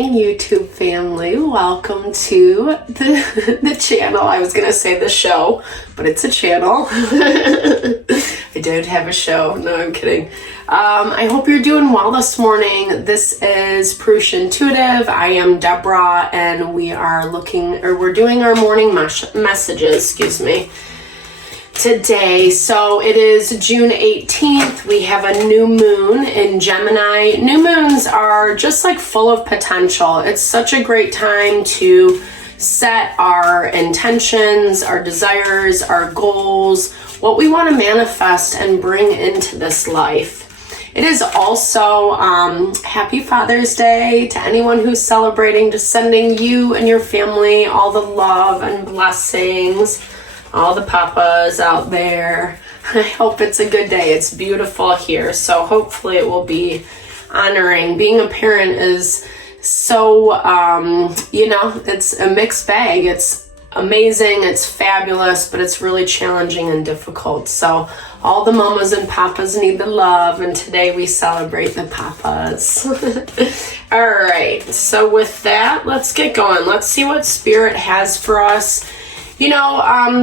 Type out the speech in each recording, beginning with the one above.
morning, YouTube family. Welcome to the channel. I was going to say the show, but it's a channel. I don't have a show. No, I'm kidding. I hope you're doing well this morning. This is Purusha Intuitive. I am Deborah, and we're doing our morning messages, today. So it is June 18th. We have a new moon in Gemini. New moons are just like full of potential. It's such a great time to set our intentions, our desires, our goals, what we want to manifest and bring into this life. It is also Happy Father's Day to anyone who's celebrating, just sending you and your family all the love and blessings. All the papas out there. I hope it's a good day. It's beautiful here, so hopefully it will be honoring. Being a parent is so, it's a mixed bag. It's amazing, it's fabulous, but it's really challenging and difficult. So all the mamas and papas need the love, and today we celebrate the papas. All right, so with that, let's get going. Let's see what Spirit has for us.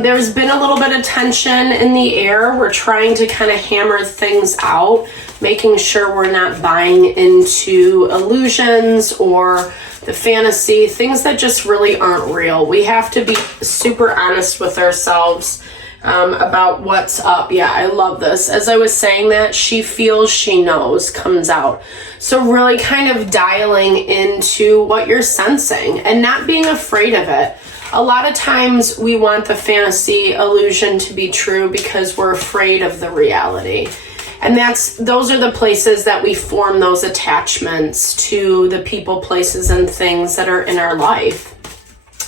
There's been a little bit of tension in the air. We're trying to kind of hammer things out, making sure we're not buying into illusions or the fantasy, things that just really aren't real. We have to be super honest with ourselves about what's up. Yeah, I love this. As I was saying that, she feels, she knows, comes out. So really kind of dialing into what you're sensing and not being afraid of it. A lot of times we want the fantasy illusion to be true because we're afraid of the reality. And those are the places that we form those attachments to the people, places, and things that are in our life.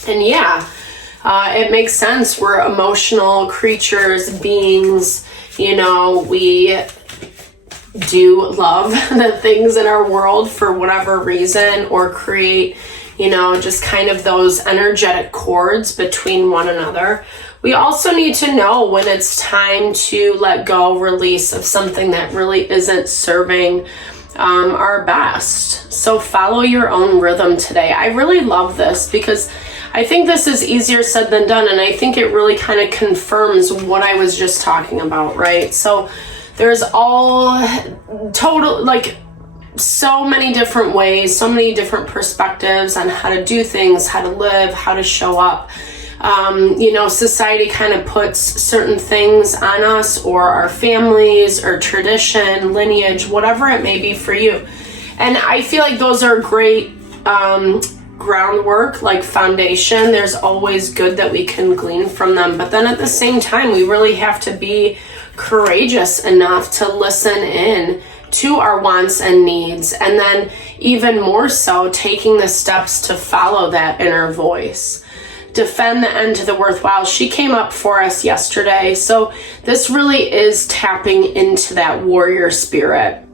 And it makes sense. We're emotional creatures, beings. We do love the things in our world for whatever reason, or create just kind of those energetic cords between one another. We also need to know when it's time to let go, release of something that really isn't serving our best. So follow your own rhythm today. I really love this because I think this is easier said than done, and I think it really kind of confirms what I was just talking about, right? So there's so many different ways, so many different perspectives on how to do things, how to live, how to show up. Society kind of puts certain things on us, or our families, or tradition, lineage, whatever it may be for you. And I feel like those are great groundwork, like foundation. There's always good that we can glean from them. But then at the same time, we really have to be courageous enough to listen in to our wants and needs, and then even more so taking the steps to follow that inner voice. Defend the end to the worthwhile. She came up for us yesterday, so this really is tapping into that warrior spirit.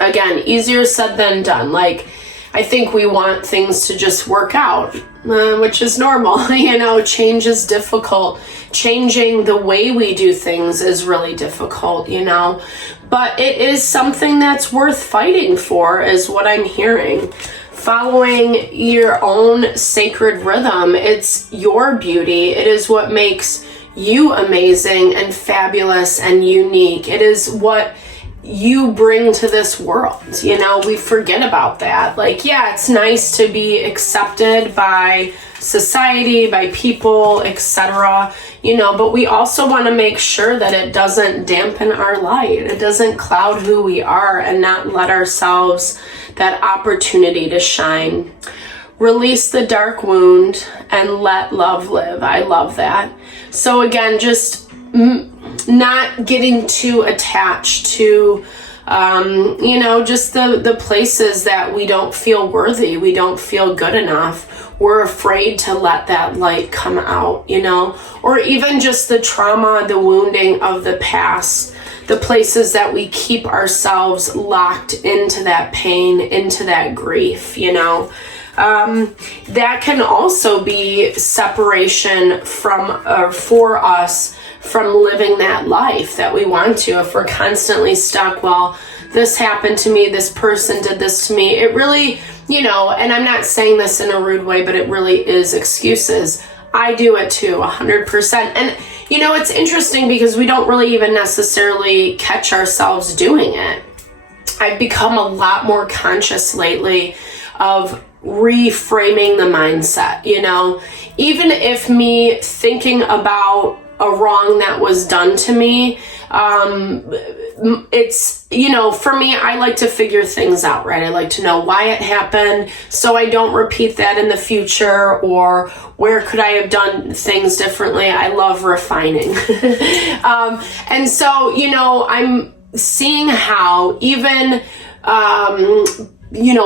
Again, easier said than done. I think we want things to just work out, which is normal. Change is difficult. Changing the way we do things is really difficult, But it is something that's worth fighting for, is what I'm hearing. Following your own sacred rhythm. It's your beauty. It is what makes you amazing and fabulous and unique. It is what you bring to this world. We forget about that. It's nice to be accepted by society, by people, etc. But we also want to make sure that it doesn't dampen our light. It doesn't cloud who we are, and not let ourselves that opportunity to shine. Release the dark wound and let love live. I love that. So again, just not getting too attached to just the places that we don't feel worthy, we don't feel good enough. We're afraid to let that light come out, or even just the trauma, the wounding of the past, the places that we keep ourselves locked into that pain, into that grief, that can also be separation from, or for us, from living that life that we want to. If we're constantly stuck, well, this happened to me, this person did this to me, it really and I'm not saying this in a rude way, but it really is excuses. I do it too, 100%. And, it's interesting because we don't really even necessarily catch ourselves doing it. I've become a lot more conscious lately of reframing the mindset, even if me thinking about a wrong that was done to me, it's, for me, I like to figure things out, right? I like to know why it happened so I don't repeat that in the future, or where could I have done things differently. I love refining. And so, I'm seeing how even,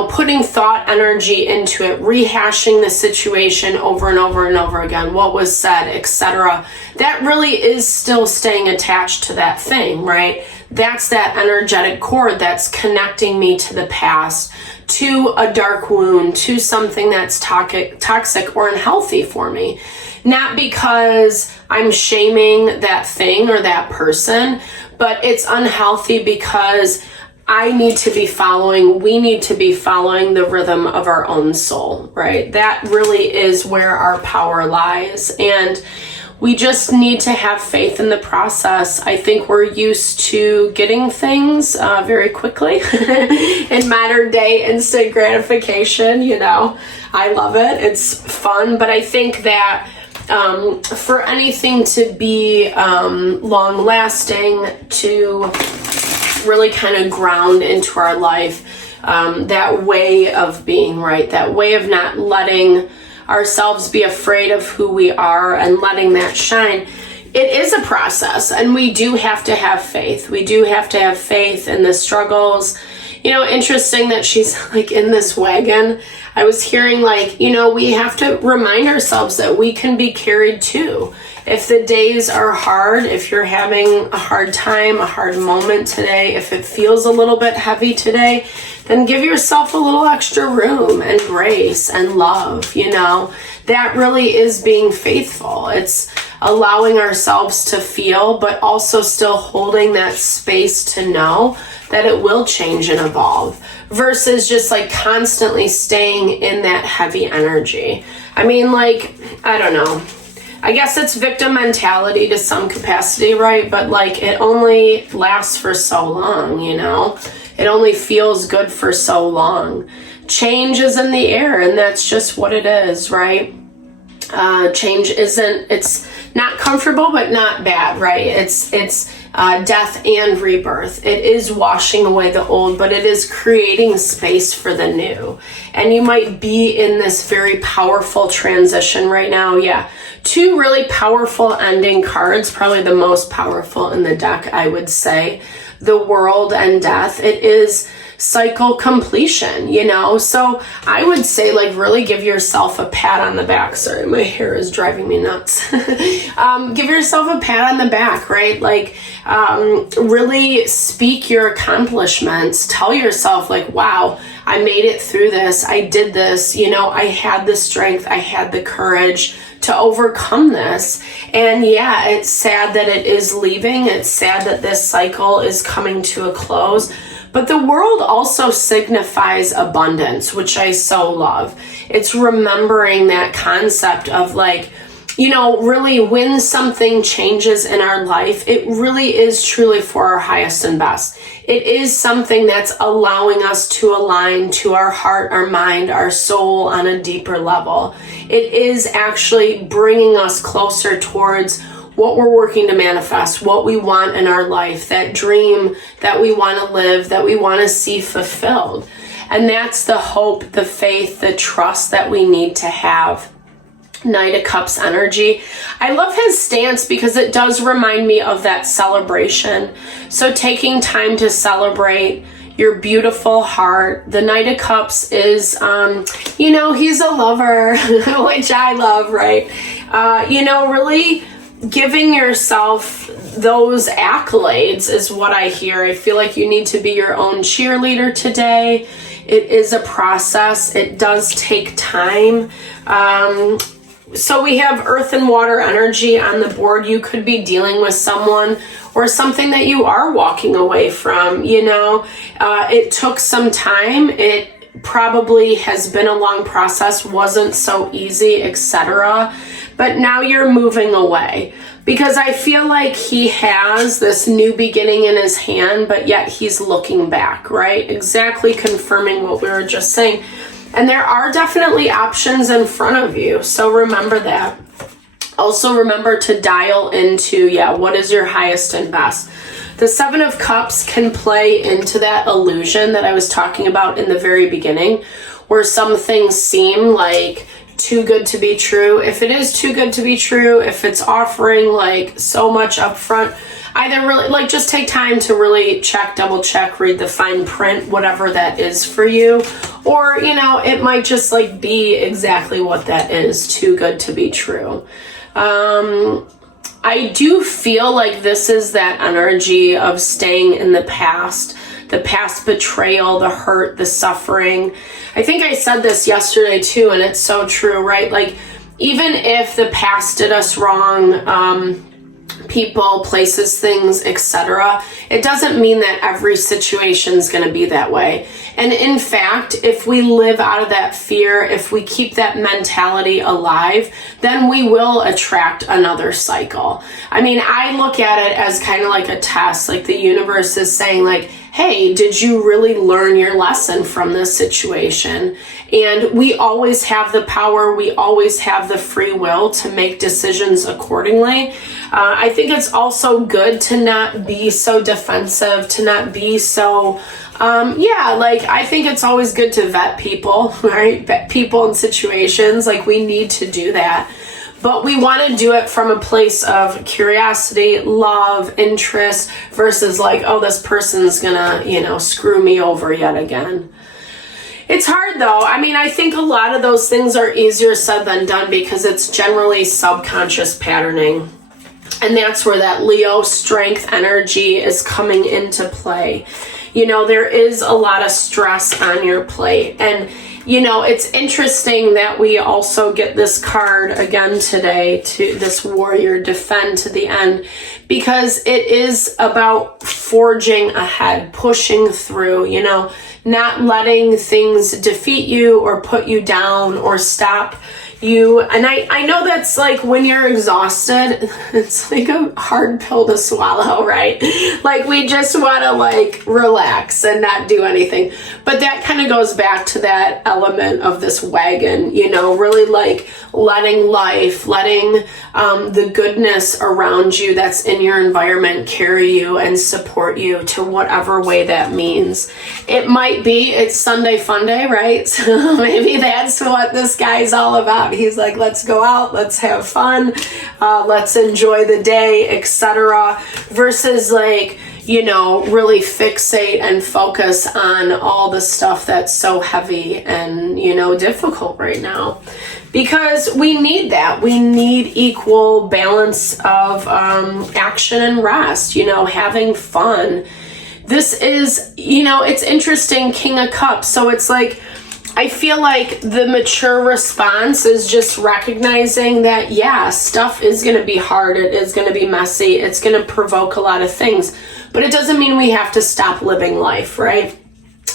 putting thought energy into it, rehashing the situation over and over and over again, what was said, etc. That really is still staying attached to that thing, right? That's that energetic cord that's connecting me to the past, to a dark wound, to something that's toxic or unhealthy for me. Not because I'm shaming that thing or that person, but it's unhealthy because we need to be following the rhythm of our own soul, right? That really is where our power lies. And we just need to have faith in the process. I think we're used to getting things very quickly in modern day instant gratification. I love it. It's fun. But I think that for anything to be long lasting, to really kind of ground into our life, that way of being, right? That way of not letting ourselves be afraid of who we are and letting that shine. It is a process, and we do have to have faith. We do have to have faith in the struggles. Interesting that she's like in this wagon. I was hearing we have to remind ourselves that we can be carried too. If the days are hard, if you're having a hard time, a hard moment today, if it feels a little bit heavy today, then give yourself a little extra room and grace and love, That really is being faithful. It's allowing ourselves to feel, but also still holding that space to know that it will change and evolve, versus just constantly staying in that heavy energy. I don't know. I guess it's victim mentality to some capacity, right? But it only lasts for so long, It only feels good for so long. Change is in the air, and that's just what it is, right? Change it's not comfortable, but not bad, right? It's death and rebirth. It is washing away the old, but it is creating space for the new. And you might be in this very powerful transition right now. Yeah. 2 really powerful ending cards, probably the most powerful in the deck, I would say. The World and Death. It is cycle completion, So I would say really give yourself a pat on the back. Sorry, my hair is driving me nuts. Give yourself a pat on the back, right? Really speak your accomplishments. Tell yourself wow, I made it through this. I did this. I had the strength. I had the courage to overcome this. And yeah, it's sad that it is leaving. It's sad that this cycle is coming to a close. But the world also signifies abundance, which I so love. It's remembering that concept of really when something changes in our life, it really is truly for our highest and best. It is something that's allowing us to align to our heart, our mind, our soul on a deeper level. It is actually bringing us closer towards what we're working to manifest, what we want in our life, that dream that we want to live, that we want to see fulfilled. And that's the hope, the faith, the trust that we need to have. Knight of Cups energy. I love his stance because it does remind me of that celebration. So taking time to celebrate your beautiful heart. The Knight of Cups is, he's a lover, which I love, right? Really giving yourself those accolades is what I hear. I feel like you need to be your own cheerleader today. It is a process. It does take time. So we have earth and water energy on the board. You could be dealing with someone or something that you are walking away from, It took some time. It probably has been a long process, wasn't so easy, etc. But now you're moving away, because I feel like he has this new beginning in his hand, but yet he's looking back, right? Exactly confirming what we were just saying. And there are definitely options in front of you. So remember that. Also remember to dial into, what is your highest and best? The Seven of Cups can play into that illusion that I was talking about in the very beginning, where some things seem like too good to be true. If it is too good to be true, if it's offering like so much upfront, either really like just take time to really check, double check, read the fine print, whatever that is for you. Or, it might just like be exactly what that is, too good to be true. I do feel like this is that energy of staying in the past betrayal, the hurt, the suffering. I think I said this yesterday too, and it's so true, right? Like, even if the past did us wrong, people, places, things, etc., it doesn't mean that every situation is going to be that way. And in fact, if we live out of that fear, if we keep that mentality alive, then we will attract another cycle. I mean, I look at it as kind of like a test, like the universe is saying like, hey, did you really learn your lesson from this situation? And we always have the power, we always have the free will to make decisions accordingly. I think it's also good to not be so defensive, to not be so, I think it's always good to vet people, right? Vet people in situations, like we need to do that. But we want to do it from a place of curiosity, love, interest, versus like, oh, this person's gonna, screw me over yet again. It's hard though. I mean, I think a lot of those things are easier said than done because it's generally subconscious patterning. And that's where that Leo strength energy is coming into play. There is a lot of stress on your plate. And it's interesting that we also get this card again today, to this warrior, defend to the end, because it is about forging ahead, pushing through, not letting things defeat you or put you down or stop you. And I know that's like when you're exhausted, it's like a hard pill to swallow, right? Like we just want to like relax and not do anything. But that kind of goes back to that element of this wagon, really like letting life, letting the goodness around you that's in your environment carry you and support you to whatever way that means. It might be, it's Sunday fun day, right? So maybe that's what this guy's all about. He's like, let's go out, let's have fun, let's enjoy the day, etc. Versus like, really fixate and focus on all the stuff that's so heavy and, difficult right now. Because we need that. We need equal balance of action and rest, having fun. This is, it's interesting, King of Cups. So it's like, I feel like the mature response is just recognizing that, stuff is going to be hard. It is going to be messy. It's going to provoke a lot of things. But it doesn't mean we have to stop living life, right?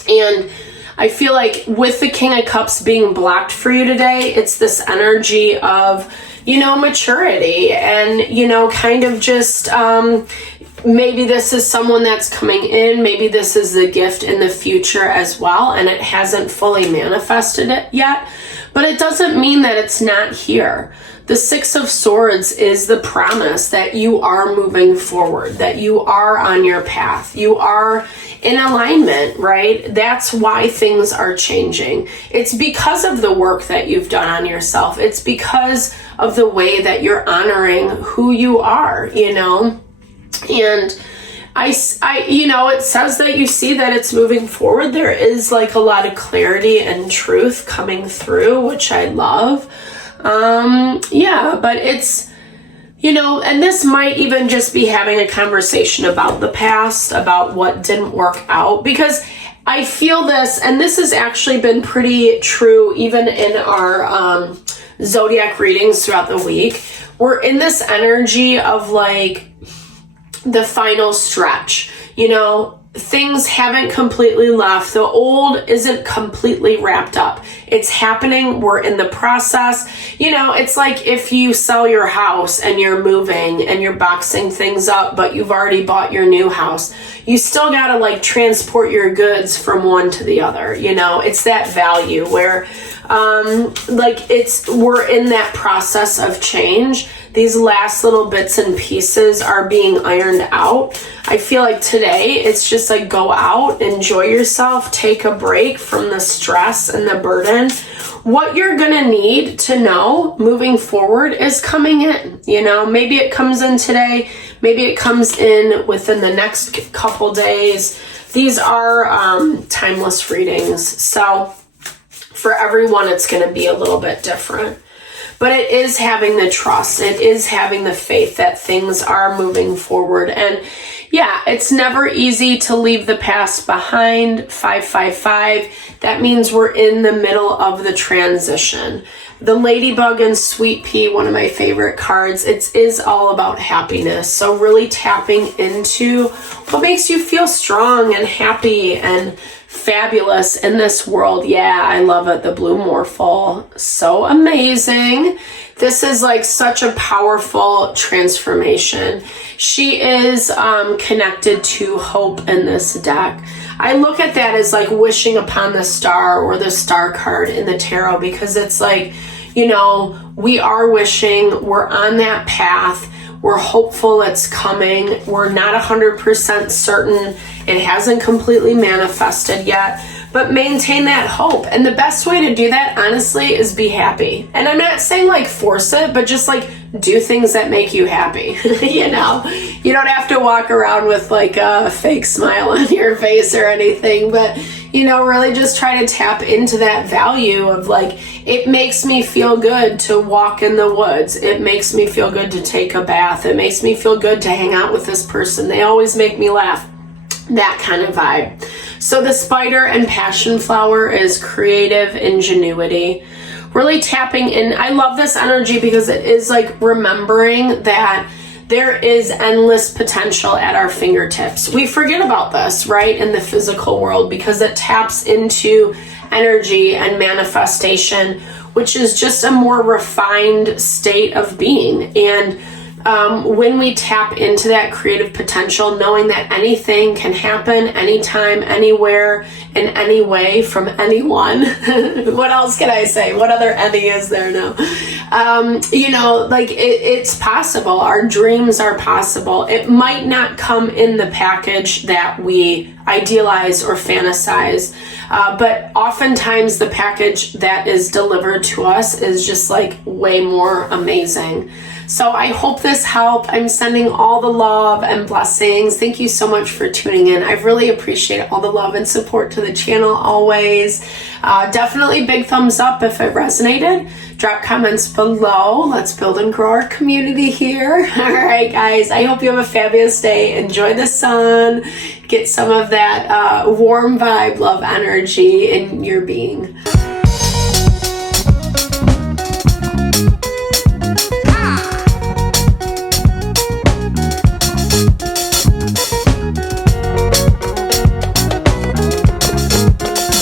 And I feel like with the King of Cups being blocked for you today, it's this energy of, maturity and, kind of just, maybe this is someone that's coming in, maybe this is the gift in the future as well, and it hasn't fully manifested it yet, but it doesn't mean that it's not here. The Six of Swords is the promise that you are moving forward, that you are on your path, you are in alignment, right? That's why things are changing. It's because of the work that you've done on yourself. It's because of the way that you're honoring who you are, And I, it says that you see that it's moving forward. There is like a lot of clarity and truth coming through, which I love. But it's, and this might even just be having a conversation about the past, about what didn't work out, because I feel this, and this has actually been pretty true even in our zodiac readings throughout the week. We're in this energy of like the final stretch, things haven't completely left. The old isn't completely wrapped up. It's happening. We're in the process. You know, it's like if you sell your house and you're moving and you're boxing things up, but you've already bought your new house. You still got to like transport your goods from one to the other. You know, it's that value where we're in that process of change. These last little bits and pieces are being ironed out. I feel like today it's just like go out, enjoy yourself, take a break from the stress and the burden. What you're gonna need to know moving forward is coming in. You know, maybe it comes in today, maybe it comes in within the next couple days. These are timeless readings. So for everyone, it's gonna be a little bit different. But it is having the trust. It is having the faith that things are moving forward. And yeah, it's never easy to leave the past behind. 555. That means we're in the middle of the transition. The Ladybug and Sweet Pea, one of my favorite cards, it is all about happiness. So really tapping into what makes you feel strong and happy and fabulous in this world. Yeah, I love it. The blue Morphle, so amazing. This is like such a powerful transformation. She is connected to hope in this deck. I look at that as like wishing upon the star or the star card in the tarot, because it's like, you know, we are wishing, we're on that path. We're hopeful it's coming. We're not 100% certain. It hasn't completely manifested yet, but maintain that hope. And the best way to do that, honestly, is be happy. And I'm not saying like force it, but just like do things that make you happy. You know, you don't have to walk around with like a fake smile on your face or anything, but you know, really just try to tap into that value of like, it makes me feel good to walk in the woods. It makes me feel good to take a bath. It makes me feel good to hang out with this person. They always make me laugh. That kind of vibe. So the spider and passion flower is creative ingenuity. Really tapping in. I love this energy because it is like remembering that there is endless potential at our fingertips. We forget about this, right, in the physical world, because it taps into energy and manifestation, which is just a more refined state of being. And when we tap into that creative potential, knowing that anything can happen anytime, anywhere, in any way, from anyone. What else can I say? What other any is there now? You know, like it's possible. Our dreams are possible. It might not come in the package that we idealize or fantasize, but oftentimes the package that is delivered to us is just like way more amazing. So I hope this helped. I'm sending all the love and blessings. Thank you so much for tuning in. I really appreciate all the love and support to the channel always. Definitely big thumbs up if it resonated. Drop comments below. Let's build and grow our community here. All right, guys. I hope you have a fabulous day. Enjoy the sun. Get some of that warm vibe, love energy in your being.